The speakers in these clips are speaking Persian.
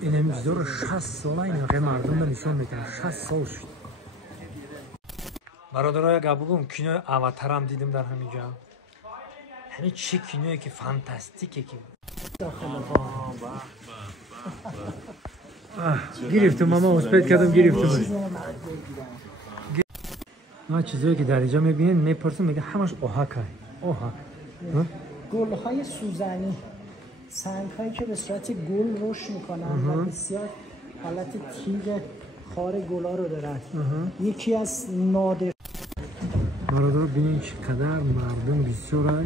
این همیزدور 60 ساله این واقعا مردم نشون میکنه 60 سال شد. برادرای گابوگم کینو اواتر هم دیدم در همینجا. یعنی چه کینویی که فانتاستیکه که گرفتم ماما اسپید کردم گرفتم. ما چیزایی که در اینجا میبینین میپرسم میگه همش اوهاکه. اوهاک گل‌های سوزنی، سنگ‌هایی که به صورت گل رشد میکنن و بسیار حالت تیغ خار گلا رو دارن. یکی از نادر برادر ببینید چقدر مردم بسیار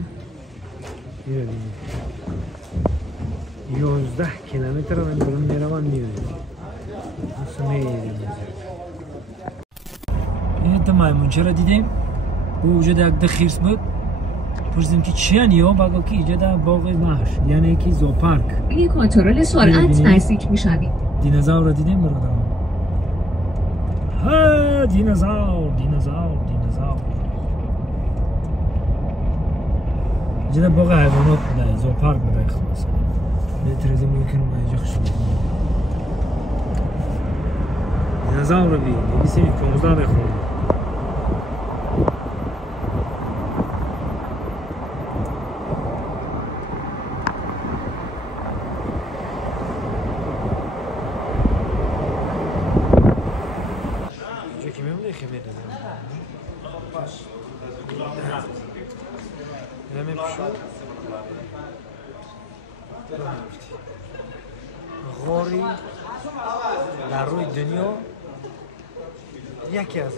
میره 11 کیلومتر من دارم میروم میرم. این مایمونچه را دیدیم او وجود یک ده خیرس بود پرسیدیم که چی هن یا بگو که اینجا در باغ محش یعنی که زوپارک این کنترل سرعت نزدیک میشوید. دینوزاور را دیدیم برادران. ها دینوزاور اینجا در باغ حیوانات بوده زوپارک بوده خلاص بهترزم میکنم اینجا خوشم دینوزاور را بید یکی سیمی 15 بخورم. غاری در روی دنیا یکی از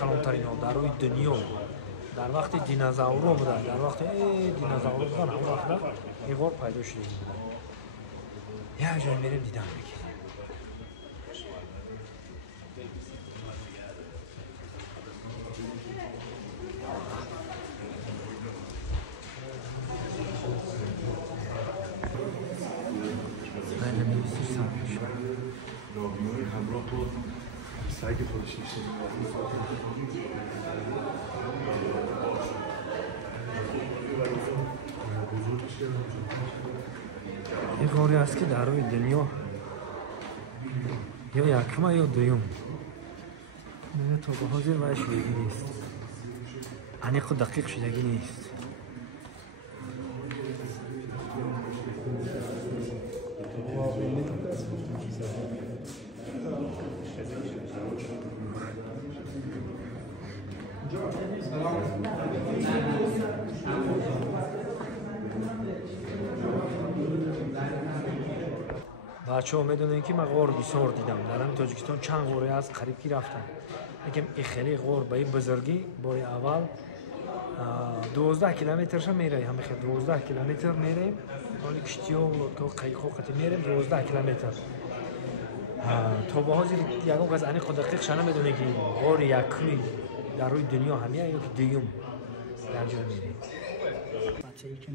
کلانترین ها در روی دنیا در وقت دینوزاورها بودن در وقت دینوزاورها بودن همون وقت این غار پیدا شده یک جای میریم دیدن بگیریم. این غاری است که در روی دنیا یا یکم یا دویم دیگه تا به حاضر باید شدگی نیست یعنی خود دقیق شدگی نیست. بچه ها میدونن که من غار بسیار دیدم در همین تاجیکستان چند غاری از قریب کی رفتم یکم این خیلی غار به این بزرگی باری اول 12 کیلومترش میره همه خیلی 12 کیلومتر میریم حالی کشتی ها و قیقا قطع میریم 12 کیلومتر تا به حاضر یکم از انی خود دقیق شنه میدونه که غار یکی در روی دنیا همیه یا که دیوم در جا میریم. بچه‌ای که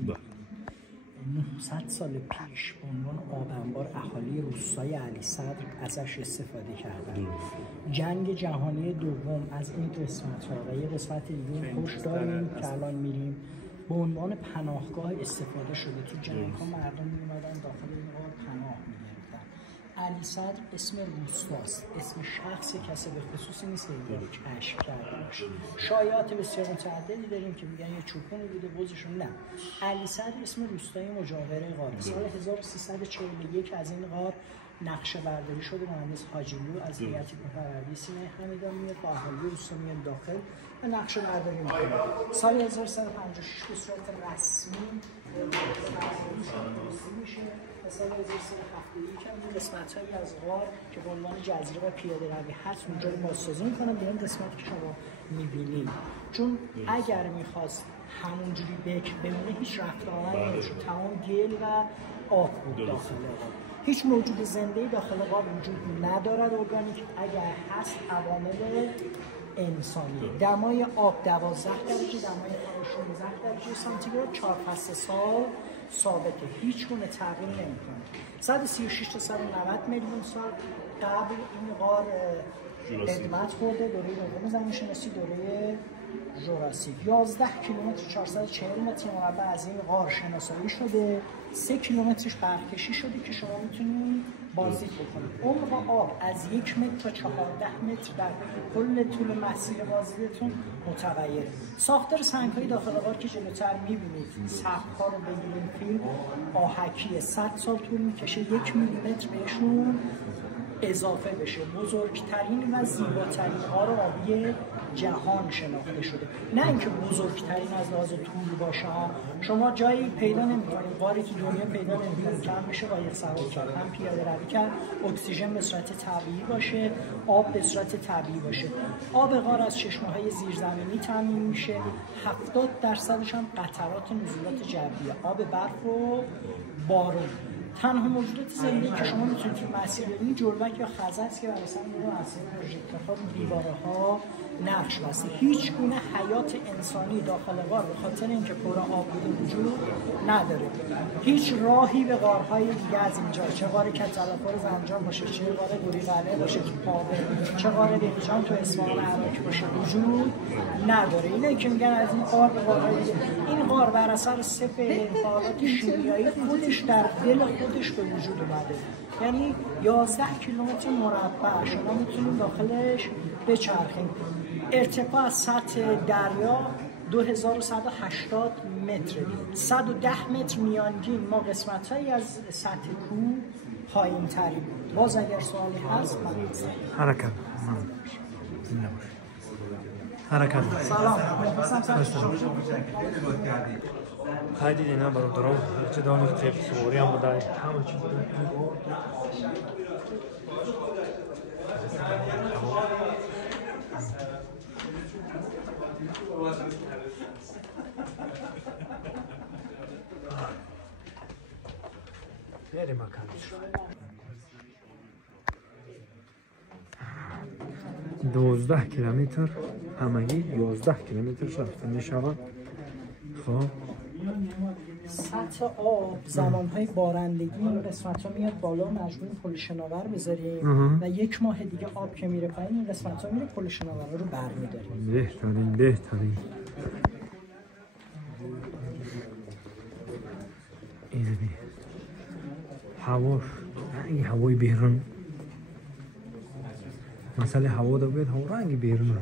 900 سال پیش به عنوان آب انبار اهالی روستای علی صدر ازش استفاده کردن. جنگ جهانی دوم از این قسمت ها و یه قسمت دیگه خوش داریم که الان میریم به عنوان پناهگاه استفاده شده. تو جنگ ها مردم میومدن داخل این غار پناه میگرفتن. علی صدر اسم روستاست، اسم شخص کسی به خصوصی نیست که اینو کشف کرده باشه. شایعات بسیار متعددی داریم که میگن یه چوپونی بوده بزشون، نه. علی صدر اسم روستای مجاوره غار. سال 1341 از این غار نقشه برداری شده. مهندس حاجیلو از هیئت پروردیسی همدان میاد با اهالی روستا میاد داخل و نقشه برداری میکنه. سال 1356 به صورت رسمی میشه. سال 1371 هم قسمت‌هایی از غار که به عنوان جزیره و پیاده روی هست اونجا رو بازسازی می‌کنن به این قسمتی که شما می‌بینید. چون اگر می‌خواست همونجوری بمونه هیچ رفت آمد نمی‌شد. تمام گل و آب بود داخل غار. هیچ موجود زنده‌ای داخل غار وجود ندارد ارگانیک. اگر هست عوامل انسانی. دمای آب 12 درجه، دمای هوا 16 درجه سانتیگراد 4 فصل سال ثابته، هیچ گونه تغییر نمیکنه. 136 تا 190 میلیون سال قبل این غار قدمت خورده. دوره نهم زمین‌شناسی، دوره ژوراسیک. 11 کیلومتر 440 متر مربع از این غار شناسایی شده. 3 کیلومترش برکشی شده که شما میتونید بازدید بکنید. عمق آب از 1 متر تا 14 متر در کل طول مسیر بازدیدتون متغیره. ساختار سنگ‌های داخل غار که جلوتر می‌بینید سقف‌ها رو بگیریم فیلم آهکیه 100 سال طول می‌کشه 1 میلیمتر بهشون اضافه بشه. بزرگترین و زیباترین غار آبی جهان شناخته شده. نه اینکه بزرگترین از لحاظ طول باشه ها. شما جایی پیدا نمی‌کنید غاری تو دنیا پیدا نمی‌کنید که هم بشه قایق سوار کرد، هم پیاده روی کرد، اکسیژن به صورت طبیعی باشه، آب به صورت طبیعی باشه. آب غار از چشمه‌های زیرزمینی تامین میشه. 70% هم قطرات نزولات جویه، آب برف و بارون. تنها موجودات زنده که شما میتونید تو مسیر ببینید جلبک یا خز است که بر اثر نور اثر پروژکتورها رو دیوارها نقش بسته. هیچ گونه حیات انسانی داخل غار به خاطر اینکه پر آب بوده وجود نداره. هیچ راهی به غارهای دیگه از اینجا، چه غار کچلپور زنجان باشه، چه غار گوریقله باشه تو پاوه، چه غار دلیجان تو اصفهان عراق باشه وجود نداره. اینه که میگن از این غار به غارهای دیگه. این غار بر اثر سفه انفعالات شیمیایی خودش در دل خودش به وجود اومده. یعنی 11 کیلومتر مربع شما میتونید داخلش بچرخید. ارتفاع از سطح دریا 2180 متر، 110 متر میانگین. ما قسمت‌هایی از سطح کوه پایین تری بود. باز اگر سوالی هست من حرکت سلام خیلی دینا برادران چه دانش تیپ سواری هم بوده همه چی بوده بریم مکانش 12 کیلومتر همگی 11 کیلومتر رفته میشود. خب سطح آب زمانهای بارندگی این قسمت ها میاد بالا مجبور پل شناور بذاریم و 1 ماه دیگه آب که میره پایین این قسمت ها میره پل شناور رو برمیداریم. بهترین اینه هواش این هوای بیرون مثلا هوا دا بیاد هوا رنگی بیرون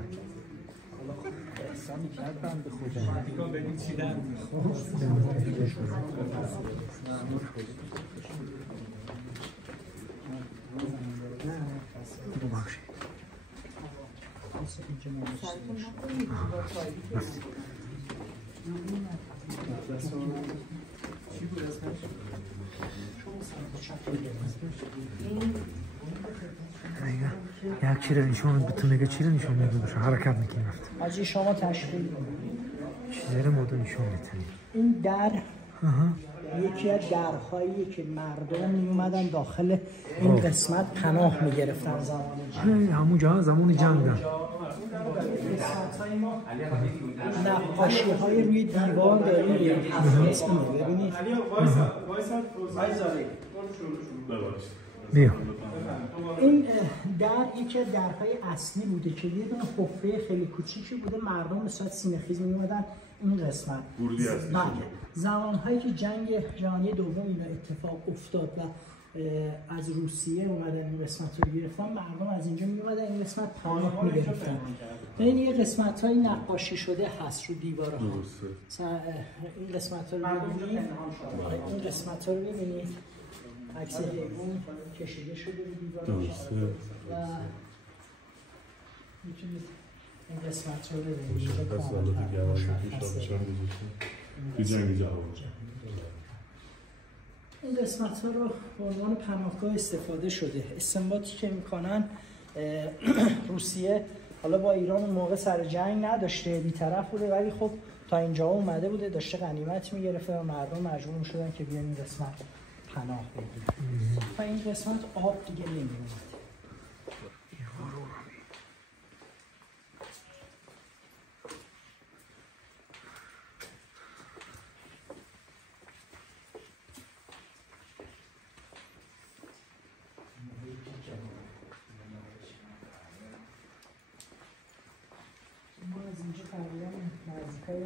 یک چی رو نشون بتونه که چی رو نشون میده حرکت میکنه حاجی شما تشکیل چیزی رو مدو نشون میتونی این در یکی از درهایی که مردم میومدن داخل این قسمت پناه میگرفتن زمان همون جا زمان جنگ نقاشی های روی دیوار داریم ببینید بیا این در یکی از درهای اصلی بوده که یه دونه حفره خیلی کوچیکی بوده مردم به صورت سینه‌خیز میومدن این قسمت زمانهایی که جنگ جهانی دوم اینا اتفاق افتاد و از روسیه اومدن این قسمت رو گرفتن مردم از اینجا میومدن این قسمت پناه میگرفتن. این یه قسمت های نقاشی شده هست رو دیوارها. این قسمت ها رو ببینید این قسمت ها رو ببینید عکس حیوان کشیده شده رو دیوارها و میتونید این قسمت رو ببینید این قسمت ها رو به عنوان پناهگاه استفاده شده. استنباطی که میکنن روسیه حالا با ایران اون موقع سر جنگ نداشته بی‌طرف بوده ولی خب تا اینجا اومده بوده داشته غنیمت میگرفته و مردم مجبور شدن که بیان این قسمت پناه بگیرن و این قسمت آب دیگه نمیومد. ما از اینجا تقریبا نزدیکای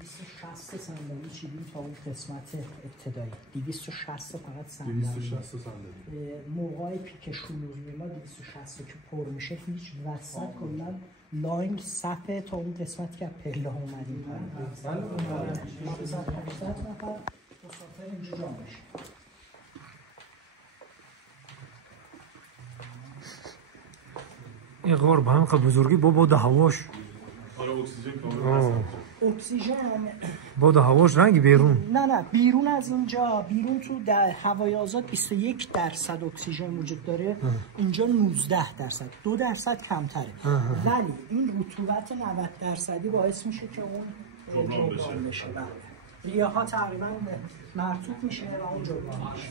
260 60 صندلی چیدیم تا اون قسمت ابتدایی. 260 فقط صندلی. 260 صندلی. موقعی که شلوغ میما 260 که پر میشه هیچ وسط کلا لاینگ صفه تا اون قسمتی که پله اومدیم پایین. 500 نفر مسافر اینجا جا بشه. این غار به همین بزرگی با هواش. آره اکسیژن کامل. اکسیژن با هواش رنگ بیرون. نه بیرون از اینجا، بیرون تو در هوای آزاد 21% اکسیژن وجود داره. اینجا 19%، 2% کمتره. ولی این رطوبت 90% باعث میشه که اون جبران بشه. ریه ها تقریبا مرطوب میشه و اون جبران میشه.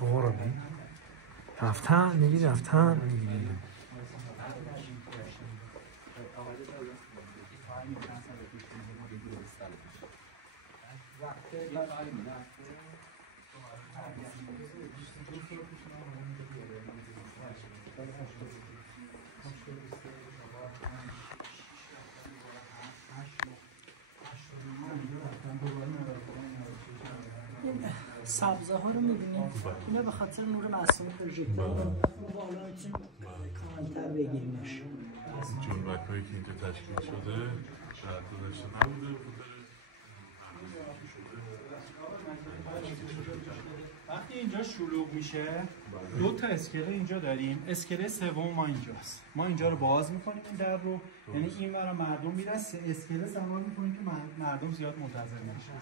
غار رفتن میگی رفتن میگی. سبزه ها رو میبینید اینا به خاطر نور معصوم پروژکتور اون بالا میتونیم کاملتر بگیریمش. جنبک هایی که اینجا تشکیل شده شاید داشته نبوده. وقتی اینجا شلوغ میشه 2 تا اسکله اینجا داریم. اسکله سوم ما اینجاست. ما اینجا رو باز میکنیم این در رو، یعنی این ورا مردم میرن. اسکله سوار میکنیم که مردم زیاد منتظر نشه.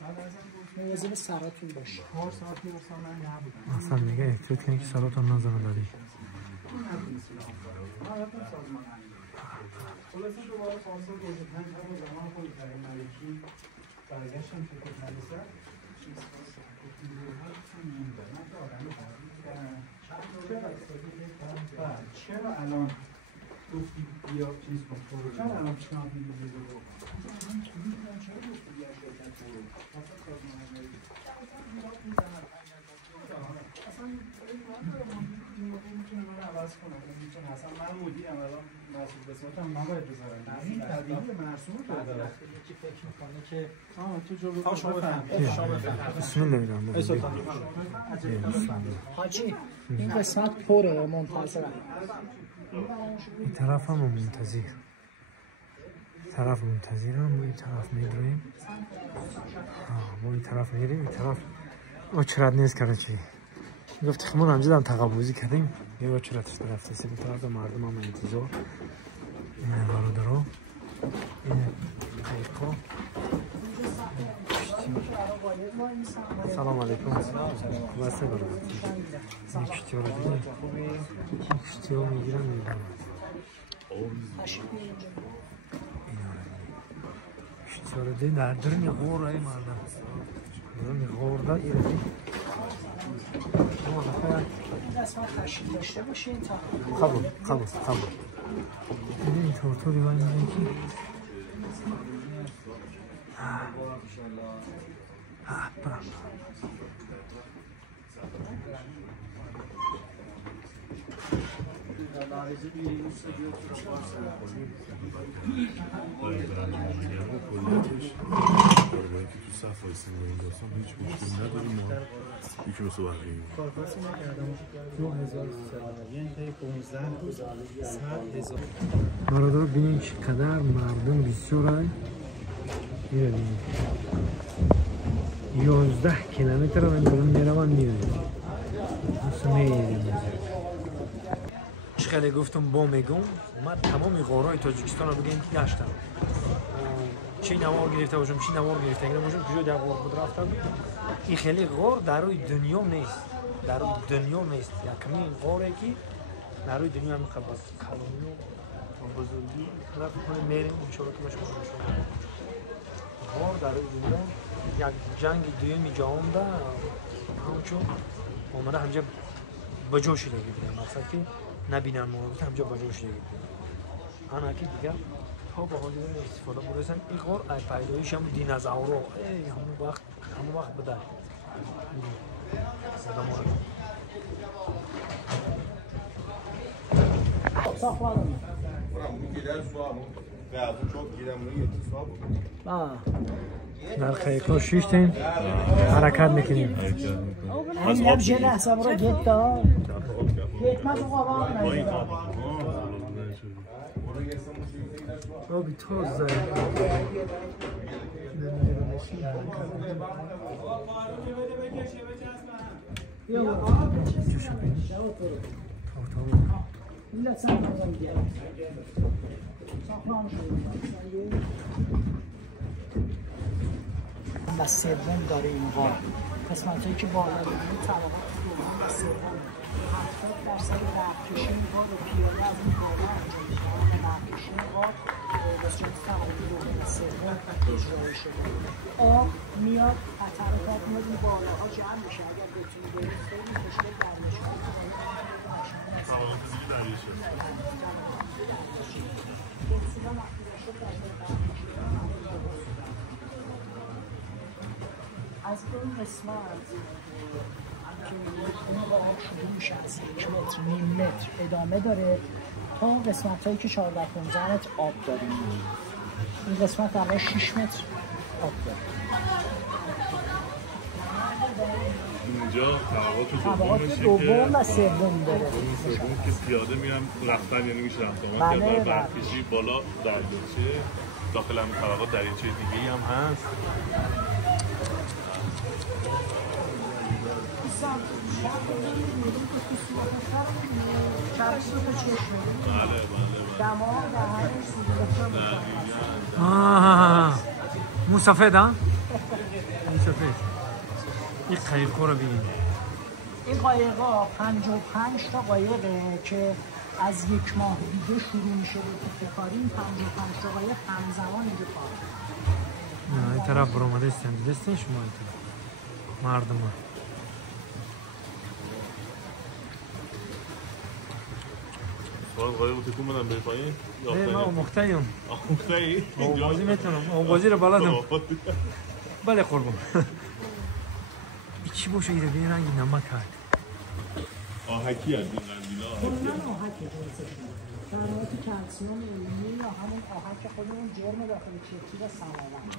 بعد ازم مواظب سراتون باشه. 4 ساعت میرسم من نبودم. اصلا میگه احتیاط کنی که سراتون نزنه داری. خلاصه دوباره پارسال 25 تا زمان خود برای ملکی برگشتم که خود مدرسه چرا الان گفتی بیا چیز کن؟ چرا الان پیشنهاد میدی رو؟ چرا گفتی بیا شرکت کنی؟ اصلا میتونه من عوض کنم. میتونه اصلا من مدیرم الان مسئول قسمتم نباید بذارم. این طبیعی مرسوم رو داره. یکی فکر میکنه که تو جلو شما بفهم. بسم الله الرحمن الرحیم. حاجی این قسمت پره منتظرم. این طرف هم منتظر. طرف منتظرم. این طرف میدویم. ما این طرف میریم. این طرف اچرت نیست کرده چی. گفتی خمون همجا هم تقابوزی کردیم. یه اچرتش برفته سه طرف مردم هم انتظار. این برادرها. این قیقا. سلام علیکم. واسه برادر. این کشتی ها رو دیگه. این کشتی ها میگیرن میگیرن. کشتی ها رو دیگه در درمی غور های مردم. درمی غور دا ایره دی. این قسمت تشکیل داشته باشین تا قبول. این تورتوری باید میگن که تو صف وایسیم و این داستان هیچ مشکلی نداریم. ما یکی مثل بقیه کارپاسی نکردم 2000 یعنی 15 100,000 برادر ببینید چقدر مردم بسیار هست. میره ببینید 11 کیلومتر من دارم میروم میبینید اصلا میریم. خیلی گفتم با میگم من تمامی غارهای تاجیکستان رو بگیم گشتم. چی نوار گرفته باشم چی نوار گرفته باشم کجا در غار بود رفتم. این خیلی غار در روی دنیا نیست. در روی دنیا نیست. یکمین غاری که در روی دنیا هم قبل کلونی و بزرگی رفتم میریم انشاءالله که مشغول میشم. غار در روی دنیا یک جنگ دومی جهان ده همچون اومده همجا بجوشی لگیدیم. مقصد که نبینن موقعیت همجا بجوش لگیدیم. آن که دیگه تا با حالی استفاده برسن این غار پیدایش هم دینازاورو همون وقت بده. در خیلی شیشتیم حرکت میکنیم. این هم جه لحظه برو گیت دا گیت ما تو قابا آبی تازه و سوم داره این غار قسمت هایی که بالا بگیرید طبقات دوم و سوم 70% رفتکشی غار و پیاده از این بالا انجام می‌شود. رفتکشی غار به صورت طبقات دوم و سوم اجرا شده. آب میاد خطر آب میاد این بالاها جمع میشه. اگر بتونی برید خیلی مشکل دریاچه از این قسمت که این باید شروع میشه از 1 متر نیم متر ادامه داره تا قسمت هایی که 14-15 متر آب داریم. این قسمت در 6 متر آب داره. اینجا طبقات دوم و سوم داره. سوم که پیاده میرن رفتن یعنی میشه رفتن که برای برکشی بالا دریاچه داخل هم طبقات دریاچه دیگه هم هست. موسفید ها؟ موسفید این قایق‌ها رو ببینید. این قایق‌ها 55 تا قایقه که از 1 ماه دیگه شروع میشه به کاری. این 55 تا قایق همزمان اینجا کار میکنن. این طرف برآمده استند دستن شما این طرف مردم ها. باید قایق رو تکون بدم بری پایین؟ نه ما مختیم. مختهی؟ آوازی میتونم. آوازی رو بلدم. بله قربان. چی باشه ایره به رنگی نمک هست. آهکی هست این قندیلا. کلن آهکی جنسشون. ذرات کلسیم علمی یا همون آهک خودمون جرم داخل چرکی و سماوند.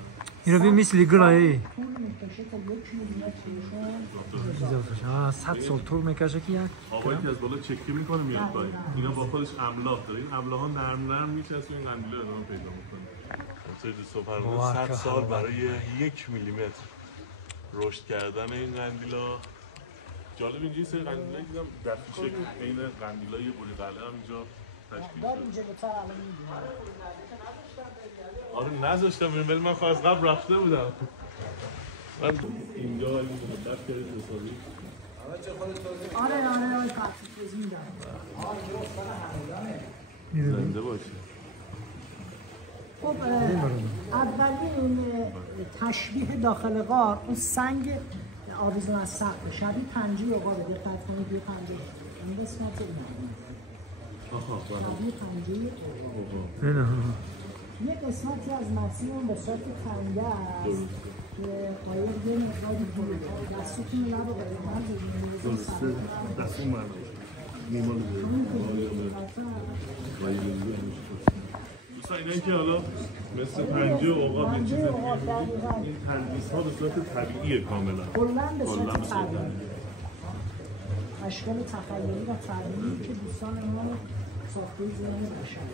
اینو ببین مثل گلایه. طول میکشه تا 1 میلیمترشون. 100 سال طول میکشه که یک. آبایی که از بالا چکی میکنه میاد پایین. اینا با خودش املاح داره. این املاح‌ها نرم میچسبه این قندیلا ادامه پیدا میکنه. مثلا 100 سال برای 1 میلیمتر رشد کردن این قندیلا. جالب اینجا یه سری قندیلا دیدم دستی شکل عین قندیلای بولیقلعه هم اینجا تشکیل شده. آره نذاشتم ببین ولی من خواهد از قبل رفته بودم. من اینجا ولی مدت کرده تصادی. آره خطی تزین دارم. زنده باشه. خب اولین تشبیه داخل غار اون سنگ آویزون از سقف شبیه پنجه غار دقت کنید یه پنجه این قسمت شبیه پنجه یه قسمتی از مسیر اون به صورت تنگه است که قایق یه مقداری فرو دستتون رو لب دستون مرد نیمان دوستان اینایی که حالا مثل پنجه و عقاب این چیز این تندیس ها به صورت طبیعیه کاملا کلن به صورت طبیعی اشکال تخیلی و طبیعی که دوستان ما ساخته ذهن بشن.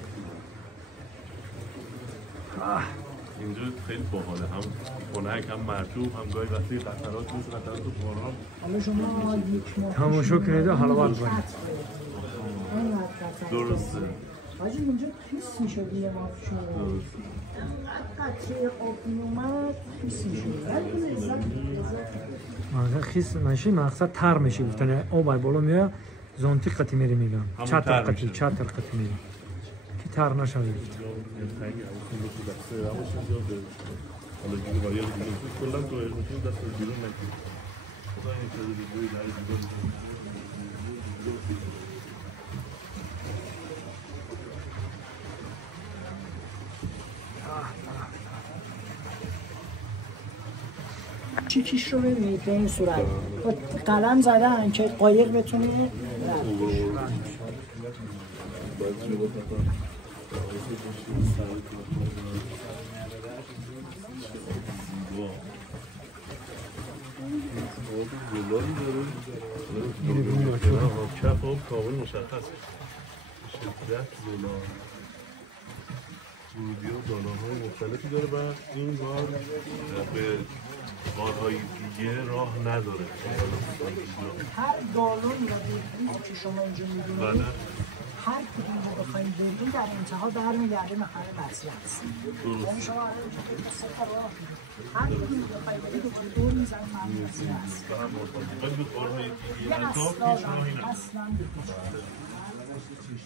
اینجا خیلی باحاله هم خنک هم مرطوب هم گاهی وقتی قطرات مثل قطرات باران. حالا شما یک ماه تماشا کنید و حلاوت کنید. درسته. حاجی اینجا خیس میشد یه ماه شد. قطره آب اومد خیس میشد. ولی لذت خیس نشی مقصد تر میشه گفتن آب بالا میاد زانتی قطی میری میگم چتر قطی میری که تر نشوید. حالا دیگه باید کلا تو ایرمون دست بیرون نکنید. خدا این چیزی دیگه در چیش رو ببینید به این صورت قلم زدن که قایق بتونه کف هم کامل مشخص شدت زلال ورودی و دانه‌های مختلفی داره و این غار به غارهای دیگه راه نداره. هر گالون یا دیگری که شما اینجا می‌بینید بله. هر کدوم رو بخواید بریم در انتها برمیگرده محل مصرف است. یعنی شما الان اینجا برید سه تا راه هر کدوم رو بخواید برید دور میزنید محل مصرف است. ولی به غارهای دیگه انتها پیش راهی نداره. اصلاً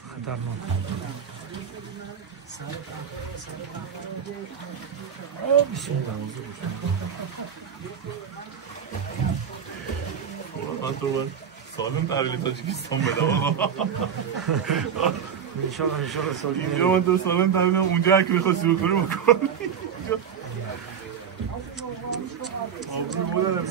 خطرناک. من تو باید سالن تحویل تاجیکستان بدم آقا. انشالله سالی اینجا من تو سالن تحویلم اونجا که میخواستی بکنی بکنی. آبرو بودم.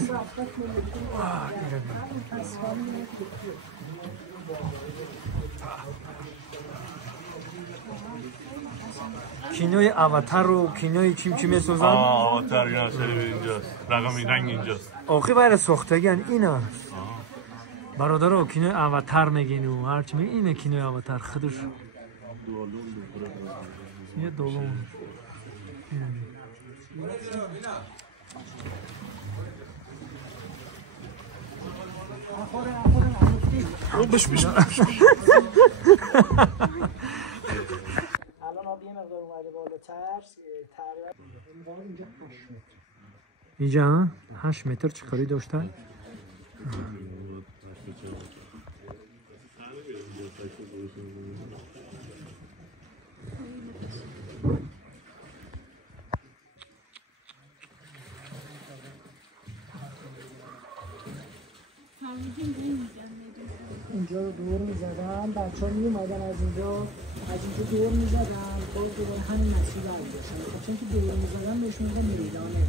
کینوی اواتر رو کینوی چی میسازن؟ اواتر یا سری اینجاست. رقمی رنگ اینجاست. آخه برای ساختگی این است. برادرها کینوی اواتر میگین و هرچی میگین اینه کینوی اواتر خودش. یه دولون. بش الان آب یه مقدار اومده بالاتر تقریبا اینجا 8 متر. اینجا 8 متر چیکاری داشتن؟ اینجا رو دور میزدن بچه ها میومدن از اینجا دور میزدن باز دوباره همین مسیر رو برگشتن چون که دور میزدن بهشون میگن میدانه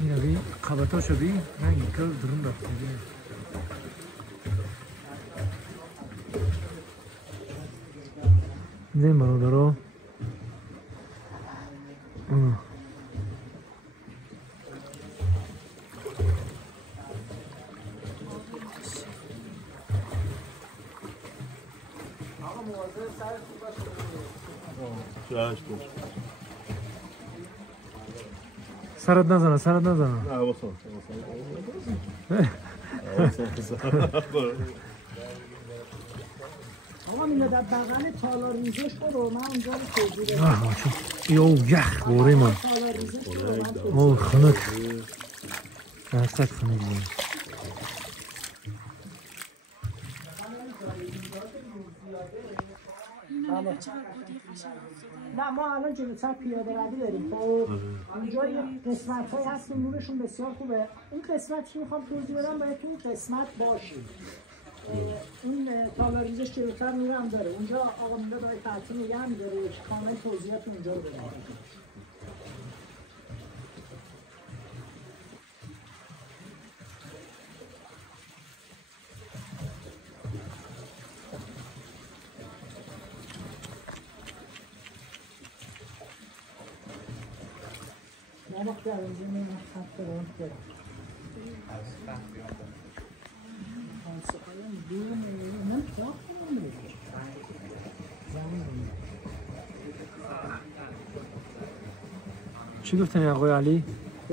این روی قبطا شدی؟ رنگی کل درون رفته بید زین برادرها سرت نزنه آقا میاد در بغل تالار ریزش برو من اونجا رو توضیح بدم یو یخ بوری من تالار ریزش برو من توضیح او خنک درستک خنک بود نه ما الان جلوتر پیاده روی داریم خب اینجا یه قسمت هایی هست که نورشون بسیار خوبه این قسمت که میخوام توضیح بدم باید تو این قسمت باشید این تالار ریزش جلوتر نور هم داره اونجا آقا میلاد آقای فتحی نگه هم داره که کامل توضیحات اونجا رو بدم ما وقتی از اینجا میمون خط رو دارم چی گفتن آقای علی؟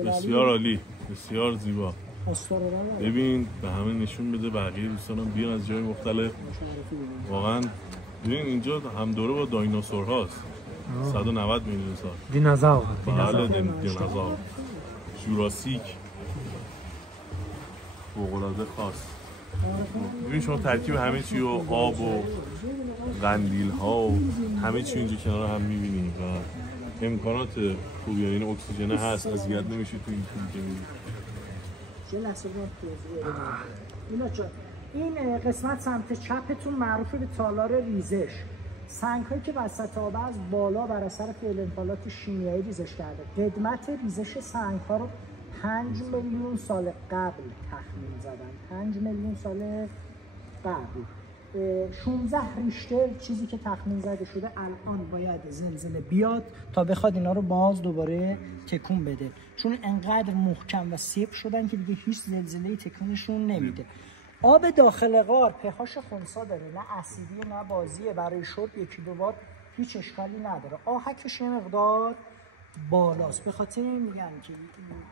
بسیار عالی بسیار زیبا ببین به همه نشون بده بقیه دوستانم بیان از جای مختلف واقعا ببین اینجا هم دوره با دایناسور هاست 190 میلیون سال دینازاور بله دینازاور جوراسیک فوق‌العاده خاص ببین شما ترکیب همه چی و آب و قندیل ها و همه چی اینجا کنار هم میبینی و امکانات خوبی یعنی اکسیژن هست اذیت نمیشی تو این طول که میبینی چه لحظه باید توضیح این قسمت سمت چپتون معروفه به تالار ریزش سنگ هایی که وسط آب از بالا بر اثر فعل انفعالات شیمیایی ریزش کرده قدمت ریزش سنگ ها رو 5 میلیون سال قبل تخمین زدن 5 میلیون سال قبل 16 ریشتر چیزی که تخمین زده شده الان باید زلزله بیاد تا بخواد اینا رو باز دوباره تکون بده، چون انقدر محکم و سیب شدن که دیگه هیچ زلزله‌ای تکونشون نمیده. آب داخل غار په‌هاش خنثی داره، نه اسیدیه نه بازیه، برای شرب 1-2 بار هیچ اشکالی نداره. آهکش یه مقدار بالاست، به خاطر این میگن که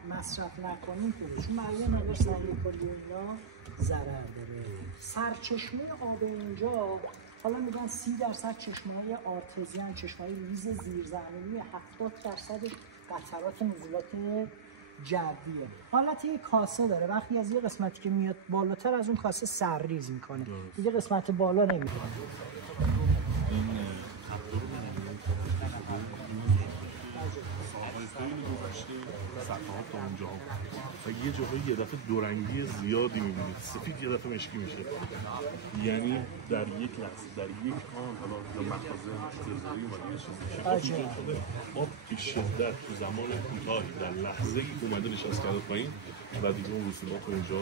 مصرف نکنیم چون معیه مقدار سنگین کلی اینا ضرر داره. سرچشمه آب اینجا حالا میگن 30% چشمه‌های آرتزیان، چشمه‌های ریز زیرزمینی، 70% قطرات نزولات جویه. حالت یک کاسه داره، وقتی از یه قسمتی که میاد بالاتر از اون کاسه سرریز میکنه، دیگه قسمت بالا نمیاد. صفحات تا اونجا و یه جاهای یه دفعه دورنگی زیادی میبینید، سفید یه دفعه مشکی میشه، یعنی در یک لحظه در یک آن حالا مخازن تزاری اومده شکافی شده آب به شدت تو زمان کوتاهی در لحظه ای اومده نشست کرده پایین و دیگه اون رسوبات اونجا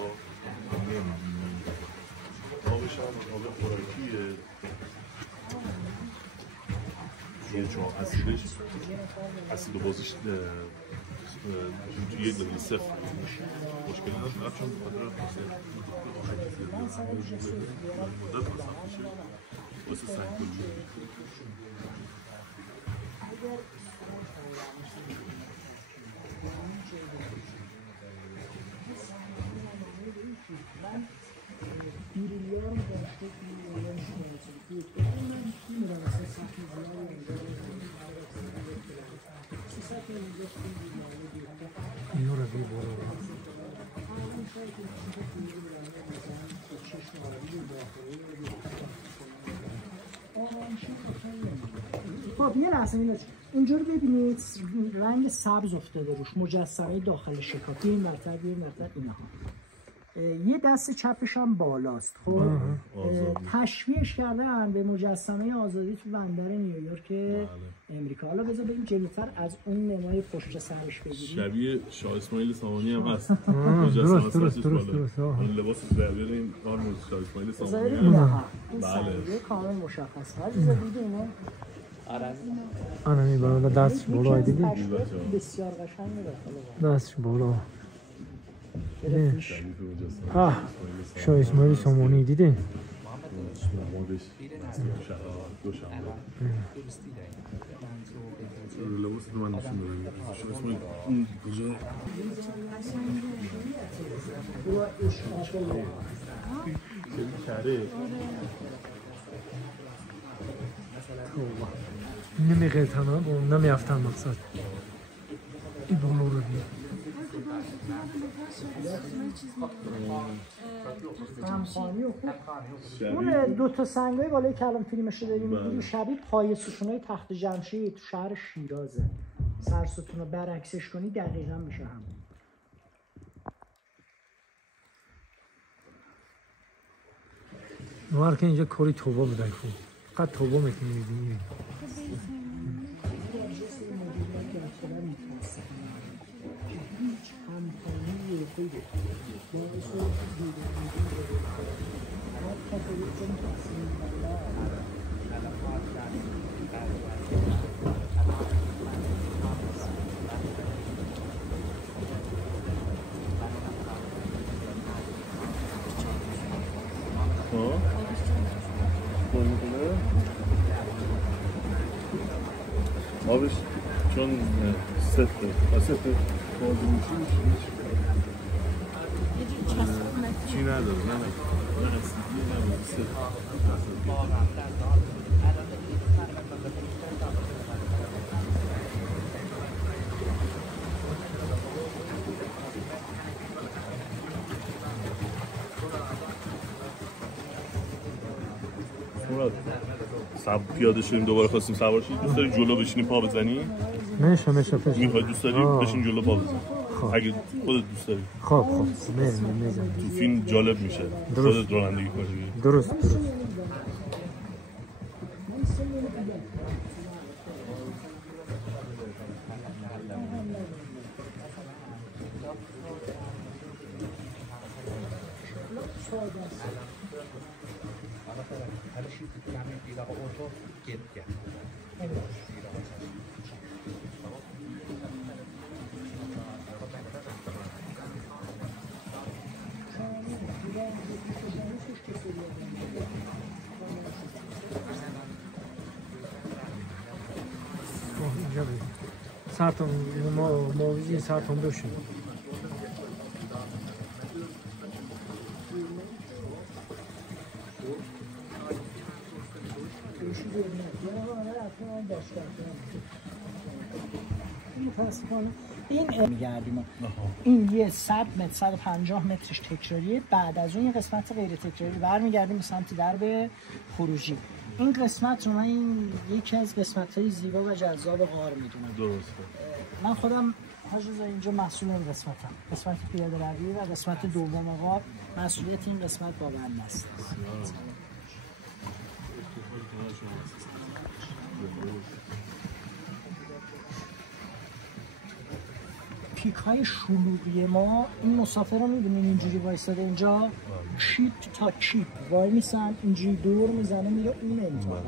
نمیبینید. آبش هم آب خوراکیه، یه جا اسیدش اسید و بازیش توی 1 درجه صفر مشکلی نداره، چون بخاطر مدت مصرف میشه واسه سنگ کلی. اینو رو بی برو خب یه لحظه اینجا رو ببینید، رنگ سبز افتاده روش، مجسمه داخل شکافی این مرتب اینا. یه دست چپش هم بالاست. خب تشبیهش کردن به مجسمه آزادی تو بندر نیویورک امریکا. حالا بذار بریم جلوتر از اون نمای پشت سرش بگیریم. شبیه شاه اسماعیل سامانی هم هست. مجسمه درست اون لباس زربی این کار شاه اسماعیل سامانی هم. بله کامل مشخص هست. بذار دیدیم آره می بالا دستش بالا دیدی؟ بسیار قشنگه دستش بالا. شاه اسماعیل سامانی دیدی؟ لباس رو من نشون بدم. شاه اسماعیل اون کجا؟ نمیقیتن ها با نمیافتن مقصد این بالا رو بید اون 2 تا سنگای بالای که الان فیلمش رو داریم می‌بینیم شبیه پای ستونای تخت جمشید تو شهر شیرازه. سر ستون رو برعکسش کنی دقیقاً میشه همون. نوار که اینجا کاری توبا بدهی خوب فقط توبا میتونی میبینی. آبش چون سفته بازی میشه چی نداره نه اسیدی نه سفته. پیاده شدیم دوباره خواستیم سوار شیم. دوست داری جلو بشینی پا بزنی؟ میشه میخوای دوست داری بشین جلو پا بزنی. اگه خودت دوست داری. خب میزنم. تو فیلم جالب میشه. خودت رانندگی کنی. درست. اینجا بید ساعتون موزی ساعتون بشون این میگردیم این یه 100 متر 150 مترش تکراریه. بعد از اون یه قسمت غیر تکراری برمیگردیم به سمت درب خروجی. این قسمت رو من یکی از قسمت‌های زیبا و جذاب غار میدونم. درسته. من خودم حاجی اینجا مسئول این قسمتم. قسمت پیاده روی و قسمت دوم غار مسئولیت این قسمت با بنده است. پیک های شلوغی ما این مسافر رو میبینین اینجوری وایستاده اینجا چیپ تا چیپ وای میسن اینجوری دور میزنه میره اون انتها.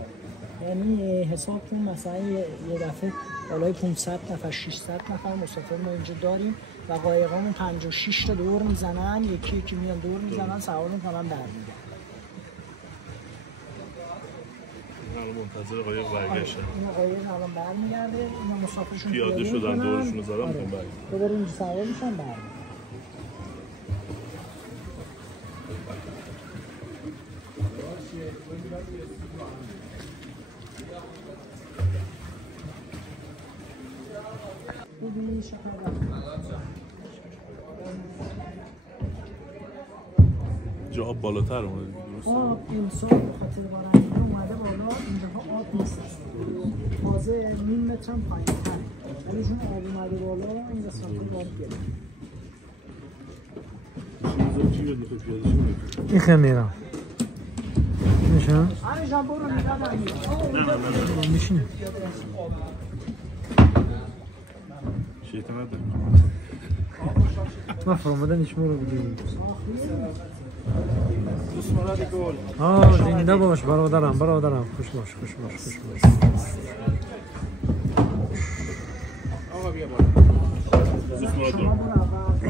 یعنی حساب کن مثلا یه دفعه بالای 500 نفر 600 نفر مسافر ما اینجا داریم و قایقامون 56 تا دور میزنن، یکی یکی میان دور میزنن سوار میکنن برمیگردن. منتظر قایق برگشتن. این قایق الان برمیگرده، اینا مسافرشون پیاده شدن دورشون رو زدن میخوام برگردن. دوباره اینجا سوار میشن برمیگردن. جا آب بالاتر اومده درست؟ آب امسال به خاطر بارندگی اومده بالا، اینجاها آب نیست. تازه نیم متر هم پایین‌تره. ولی چون آب اومده بالا این قسمت‌ها آب گرفت. این خیلی میرم میشن؟ آره جان برو میدم میشینه شیطه نداره ما فرامدن ایشمو رو بگیریم زنده باش برادرم خوش باش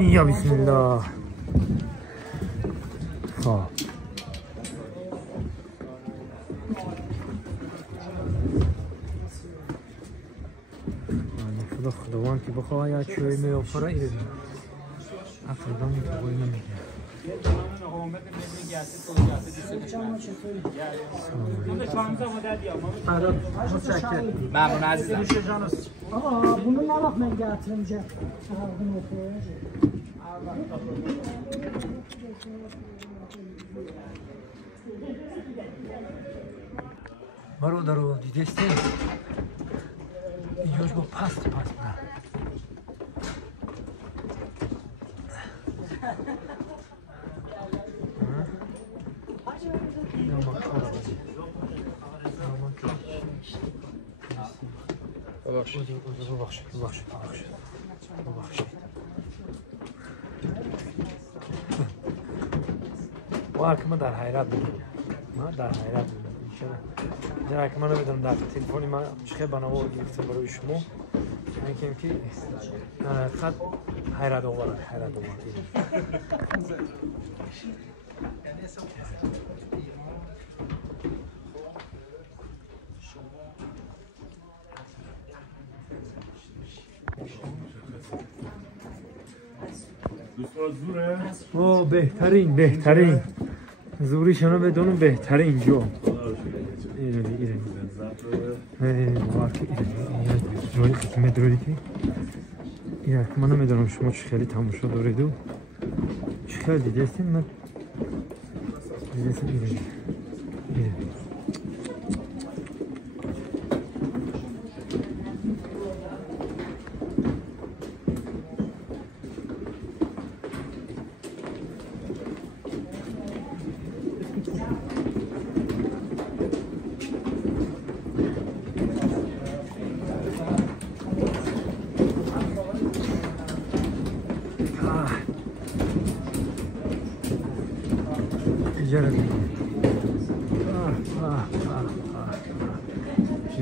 یا بسم الله خداوند که بخواه یا چوی میوفره ایره بیم افردانی که باید نمیگه ممنون عزیزم آقا bunu ne bak ben getirince برادرو دیدسته اینجاش با پست بودن ببخشید ما که ما در حیرت بودیم جناب که منو بدم در تلفنی من چه بناور گرفتم برای شما میگم که خط حیرت آور زوره؟ بهترین زوریشونو بدونم بهترین جو ایره جایی خدمت دارید منو میدونم شما چه خیلی تماشا دارید و چه خیلی دیدستین من دیدستین ایره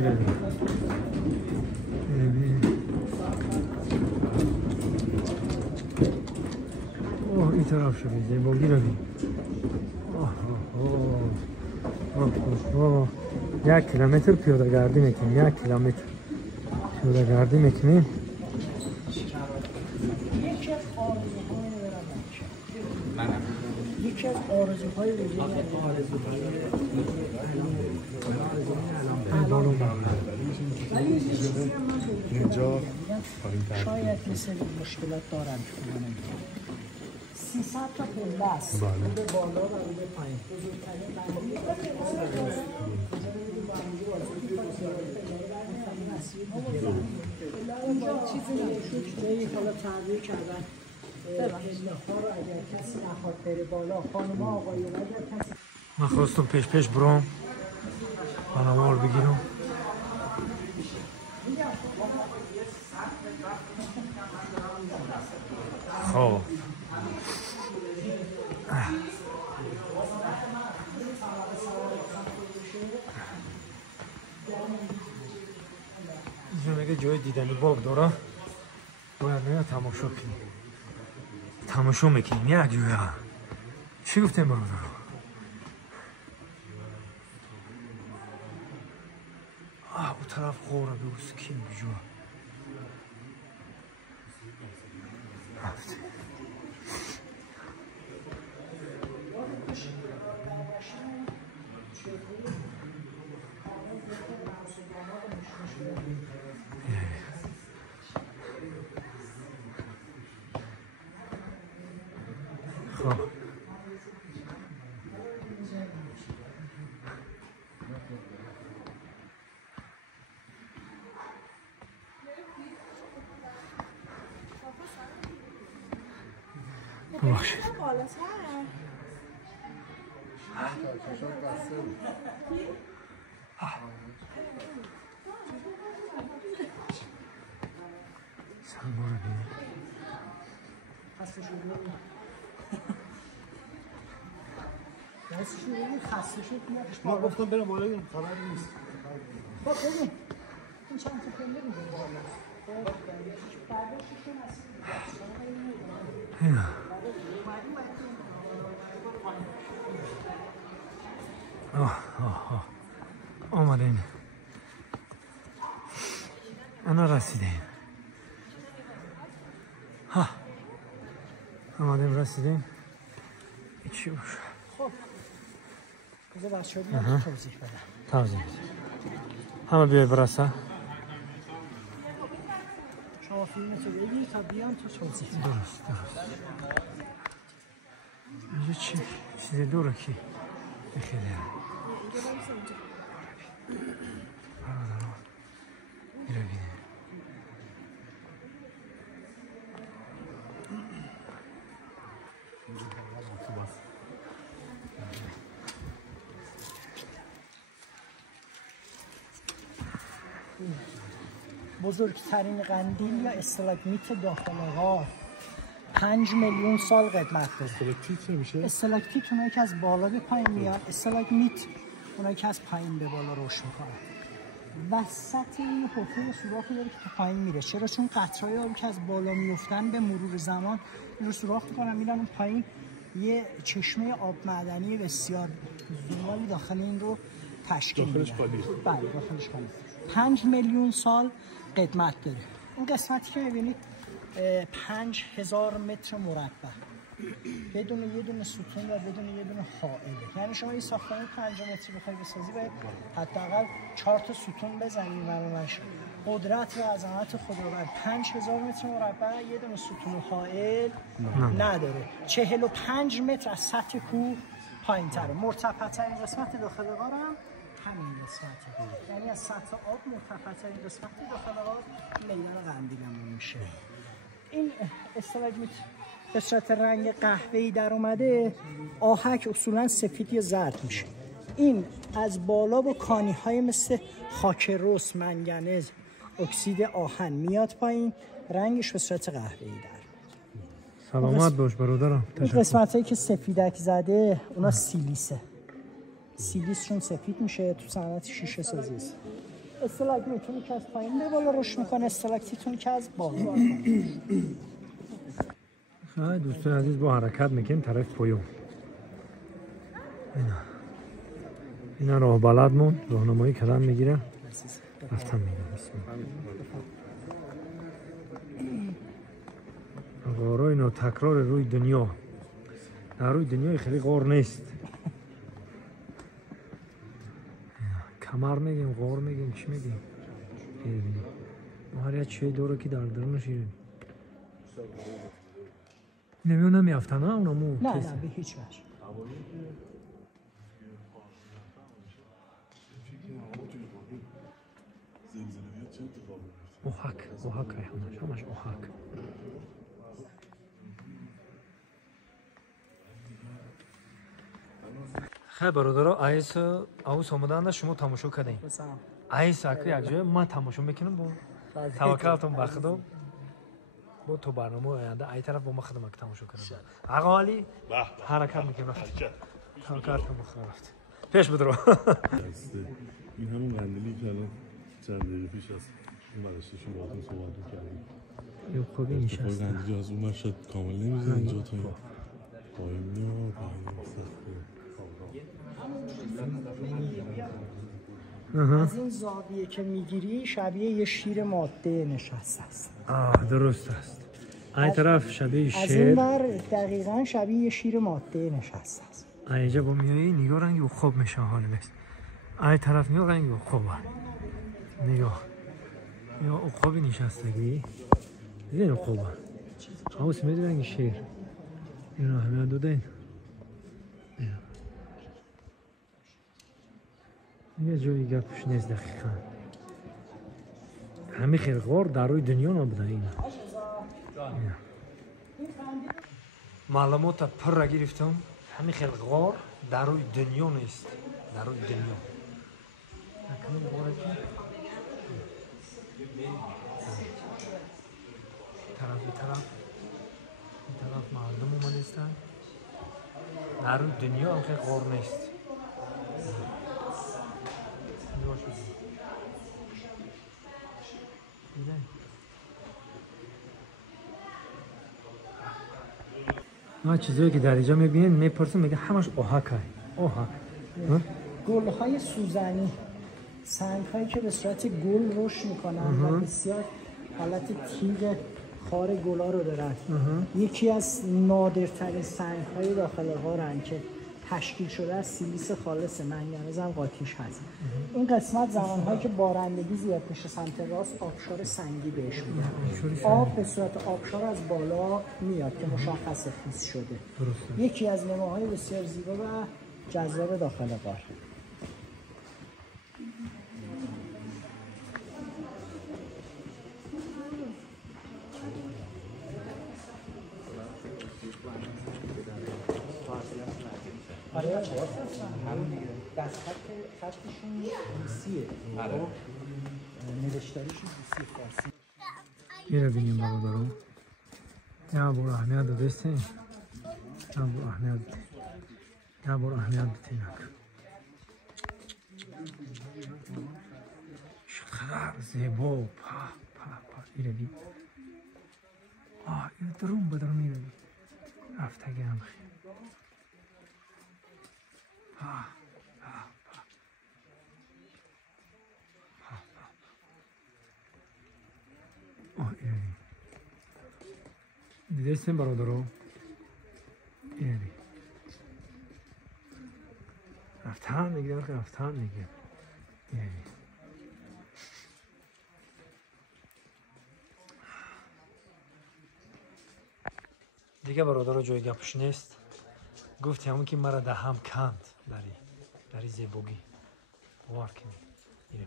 گیره اوه این طرف شو بیزیم با گیره بیم 1 کیلومتر پیاده گردی میکنیم 1 کیلومتر پیاده گردی میکنیم یکی از آرزوهای اینجا شاید مثل مشکلات دارم که 300 تا پله است به بالا و به پایین چیزی حالا تعبیر کردن پله ها رو اگر کسی نخواد بره بالا خانم ها آقایون اگر کسی من خواستم پیش برام بانوار بگیرم خب اینجا میگه جای دیدنی باغ داره باید میگه تماشا کنیم تماشا میکنیم یک جویا چی گفتیم برادر اون طرف خوره بگوست کیم بجوا رفت خب ببخشید سلام رو بینید خسته شد خسته شد ما گفتم برم بالا ببینم خبر نیست خب ببین این چند تا پله میگه بالا اینا آمدین انا رسیدیم ها آمدیم رسیدیم چی باشه خب بذار بچه ها بیان توضیح بدم توضیح همه بیای برسه شما فیلم تو بگیر تا بیان تو توضیح درست اینجا چی؟ چیزی دوره کی؟ بخیلی برادران ایره بینه بزرگترین قندیل یا استالاگمیت داخل غار 5 میلیون سال قدمت داره. استالاکتیت میشه؟ استالاکتیت اونایی که از بالا به پایین میاد، استالاگمیت اونایی که از پایین به بالا رشد میکنن. وسط این حفره سوراخی داره که تو پایین میره. چرا؟ چون قطرهای آبی که از بالا میافتن به مرور زمان این رو سوراخ میکنن میرن اون پایین، یه چشمه آب معدنی بسیار زیبایی داخل این رو تشکیل میدن. داخلش خالیه. بله داخلش خالیه. 5 میلیون سال قدمت داره. این قسمتی که میبینید 5000 متر مربع بدون یه دونه ستون و بدون یه دونه حائله. یعنی شما این ساختمان 5 متری بخوای بسازی باید حداقل 4 تا ستون بزنی برامش. قدرت و عظمت خداوند 5000 متر مربع یه دونه ستون و حائل نداره. 45 متر از سطح کوه پایین‌تره. مرتفع‌ترین قسمت داخل غار هم همین قسمته. یعنی از سطح آب مرتفع‌ترین قسمت داخل غار میدان قندیلمون میشه. این استالاگمیت به صورت رنگ قهوه‌ای در اومده، آهک اصولا سفید یا زرد میشه. این از بالا با کانی‌های مثل خاک رس، منگنز، اکسید آهن میاد پایین، رنگش به صورت قهوه‌ای در. سلامت باش برادرم. این قسمتایی که سفیدک زده اونا سیلیسه. سیلیسشون سفید میشه تو صنعت شیشه سازی است. استلاگمیتونی که از پایین به بالا رشد میکنه، استلاکتیتونی که از بالا. دوستان عزیز با حرکت میکنیم طرف پایون. اینا راه بلدمون راهنمایی کردن میگیره رفتن میگه. غارای اینا تکرار روی دنیا، در روی دنیا خیلی غار نیست. کمر میگیم، غار میگیم، چی میگیم؟ ما هر یک چیه دوره که در درونش ایره نمیون نمیافتن ها اونمو؟ نه به هیچ وجه. اوحک همش اوحک. خیلی برادرها آیس اوس آمدن شما تماشا کردین. آیس اگه یک جای من تماشا میکنم با توکلتون به خدا با تو برنامه آینده ای طرف با ما خدمت تماشا کنم. آقا علی حرکت میکنم توکلتون به خدا رفت. پیش بدرو. این همون قندیلی که الان چند دقیقه پیش از این برشتشون باهاتون صحبت می‌کردیم. یه خوبی نشسته. قندیلی از اون شاید کامل نمی‌زنه اینجا تا پایین میاد از این زاویه که میگیری شبیه یه شیر ماده نشسته است. درست است. این طرف شبیه شیر. از این بر دقیقاً شبیه یه شیر ماده نشسته است. اینجا با میایی نگاه رنگی خوب میشه حال بست. این طرف نگاه رنگی خوبه. نگاه. یا خوبی نشستگی. این خوبه. اوس میدونی رنگی شیر. اینا همه دادن. یه جایی گپش نیست دقیقاً. همه خیلی غار در روی دنیا نبوده اینا. معلومات پر را گرفتم. همه خیلی غار در روی دنیا نیست. در روی دنیا. طرف مردم اومدستن. در روی دنیا هم خیلی غار نیست. ما چیزایی که در اینجا میبینید میپرسیم میگه همش اوحکه. اوحک. گل‌های سوزنی، سنگ‌هایی که به صورت گل رشد میکنن و بسیار حالت تیغ خار گلا رو دارن. یکی از نادرترین سنگ‌های داخل غارن که تشکیل شده از سیلیس خالص منگنز هم قاطیش هست. این قسمت زمانهایی که بارندگی زیاد میشه سمت راست آبشار سنگی بهش میگن. آب به صورت آبشار از بالا میاد که مشخص خیس شده. یکی از نماهای بسیار زیبا و جذاب داخل غار. خطشون روسیه. نوشتاریشون روسی فارسی. یه رو بینیم برادران. یا برو اهمیت دادستین. یا برو اهمیت دادین. چقدر زیبا. پا. ایره بی. ایره درون بدرون ایره بی. رفتگی هم خیلی. دیدستیم برادرو اینی رفتن میگه رفتن میگه اینی دیگه برادرو جای گپش نیست. گفتی همون که مرا ده هم کند داری زیبوگی وار کنی اینه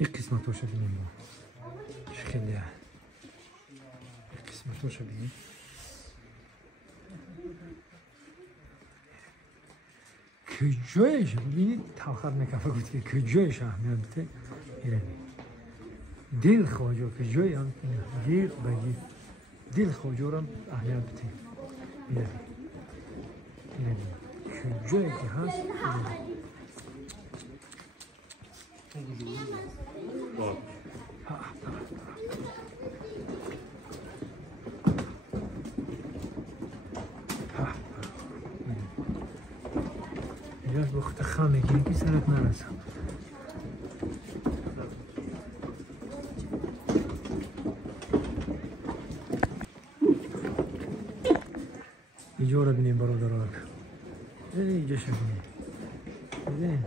یک قسمت هاشو بینیم ما خیلی یک قسمت هاشو بینیم که جایش ببینید تاخر نکفه گفت که جایش اهمیت بده اینه دل خواجو که جای هم گیر بگیر دل خواجو هم اهمیت بده اینه که جایی که هست اینجا بخت خمه که سرت نرسم. اینجا رو بینیم برادران. اینجا شو بینیم.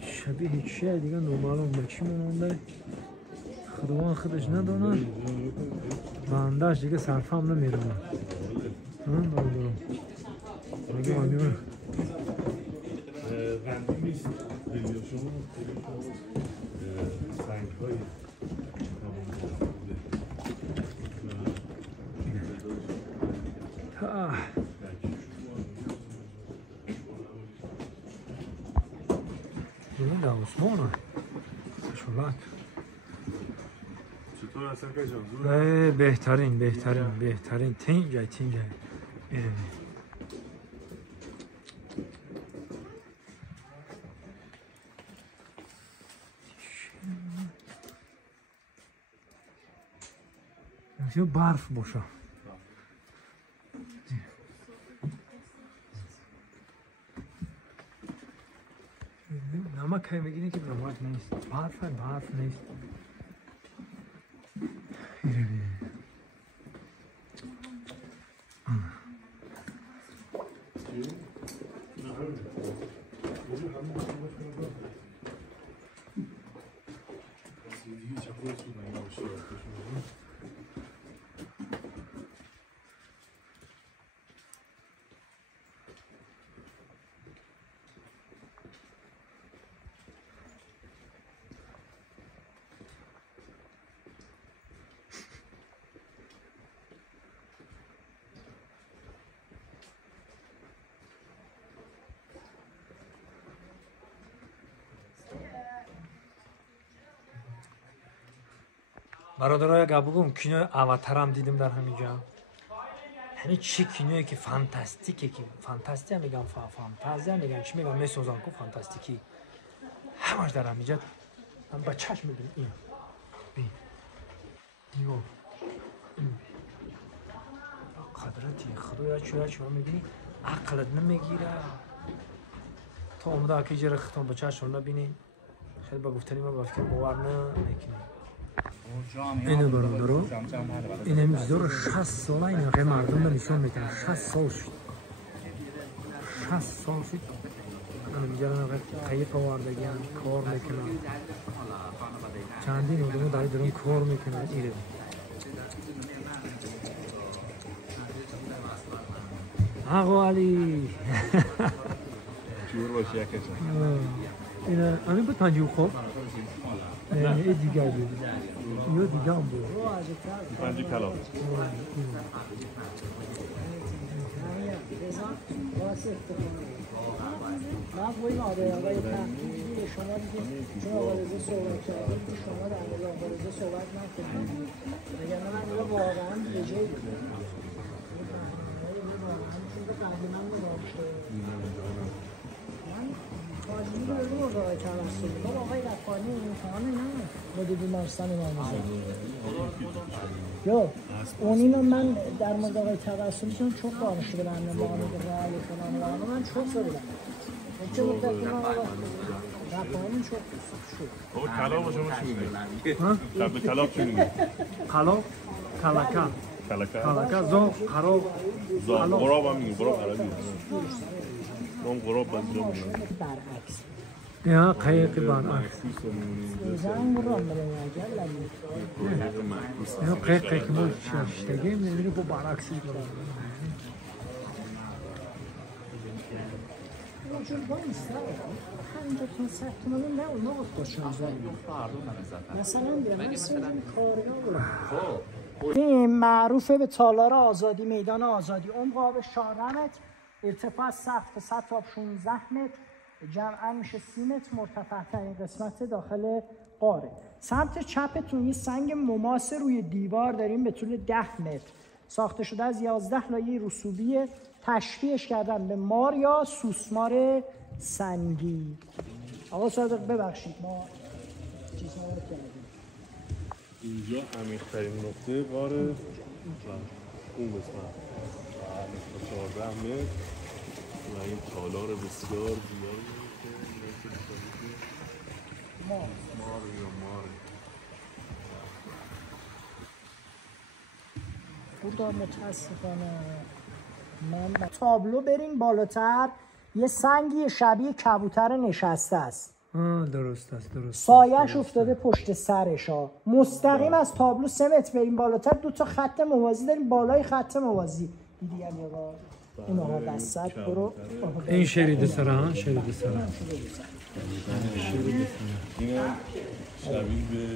شبیه چیه دیگه نومالون به چی مونده؟ خودمان خودش ندانه. بانداش دیگه صرف هم نمیره. برادران. دیگه من میرم. رندی نیست. شما سنگ های ده عثمانه شلات چطور اصلا که جان؟ بهترین تین جای اینجا برف باشه نمک های میگینی که نمک نیست برف نیست برادرای گابوگم کینو اواترم دیدم در همینجا. یعنی چی کینویی که فانتاستیکه که فانتاستیک میگم فانتازیا میگن چی میگم میسوزن کو فانتاستیکی همش در همینجا من با چشم میبینم این ببین نیو قدرتی خدایا چرا میبینی عقلت نمیگیره تو اومده که جره ختم با چشم نبینی خیلی با گفتنی من با فکر باور نمیکنی اینه برادرو این همیزدار 60 ساله این آقای مردم نمیشون میکنه 60 سال شد من بیجارن آقای قیق آوردگی هم کار میکنن چندین آدمو دارن کار میکنن ایره آقا علی جور باشی یکشن اینه همین بود 50 خوب نه دیگه بود یا دیگه هم بود 5 کلاف من باید آقای تحقیقی شما دیگه چون آقا رضا صحبت کردیم که شما در مورد آقا رضا صحبت نکنید وگرنه من دیگه واقعا یه جایی بودم خواهدیم رو رو آقای توسلی با آقای رفانی امتحانه نه مدی بیمارستان ماموزه یا اونینو من در مورد آقای توسلی چون دانشو بدن معامل رعالی کنم من چوب رو بدن چه مدت که من رفانی چوب شد بابا کلاف شما چی میگه؟ قبل کلاف چی میگه؟ کلاف کلکا زاغ خراب غراب هم میگه غراب عربی اون غراب بازجا میگه برعکس یا قیقی برعکس زن غرام برای یا قیقی که ما ششتگیم نمیره با برعکسی برای چون با این سر همینجا که ساختمانی نه اون موقع خوشم زنی مثلا بیرم این معروفه به تالار آزادی میدان آزادی عمق آب 14 متر ارتفاع سقف سطح آب 16 متر جمعاً میشه 30 متر مرتفع ترین قسمت داخل قاره سمت چپتون یه سنگ مماس روی دیوار داریم به طول 10 متر ساخته شده از 11 لایه رسوبی تشبیهش کردن به مار یا سوسمار سنگی. آقا صادق ببخشید ما چیزها رو کردیم. اینجا عمیق‌ترین نقطه غار اون قسمت 14 متر و این تالار بسیار زیادی که مار بودا متاسفانه من تابلو برین بالاتر یه سنگی شبیه کبوتر نشسته است. درست است. سایه‌اش افتاده پشت سرش ها. مستقیم از تابلو 3 متر بریم بالاتر 2 تا خط موازی داریم بالای خط موازی. دیدی علی آقا؟ اونها وسط برو. این شرید سران اینم شبیه به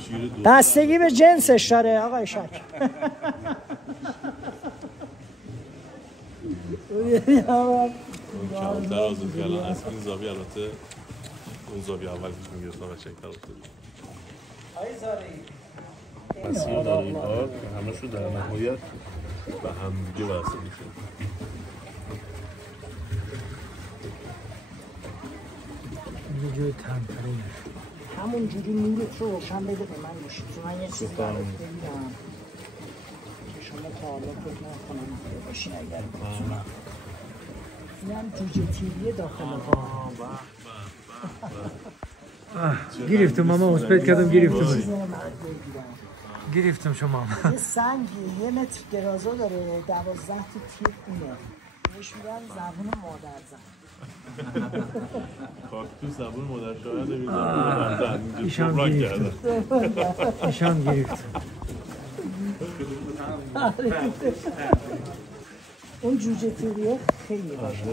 شیر دو بستگی به جنسش داره آقای شک. کمتر از اون که الان از این زاویه البته اون زاویه اول پیش میگرفتم و چکتر افتاده مسیر داره این ها که همه شو در نهایت به هم دیگه وصل میشه. یه جای تنفرینه همون جوری نورت رو روشن بده به من میشه تو من یه چیزی برات بگیرم که شما تا حالا فکر نکنم باشین اگر بتونم. این هم جوجه تیریه داخل ها. گرفتم ماما اسپیت کردم گرفتم شما یه سنگی 1 متر درازا داره 12 تا تیر اینه بهش میگن زبون مادر زن. تو زبون مادر شاید میزن ایشان گرفت اون جوجه تیریه خیلی باشه.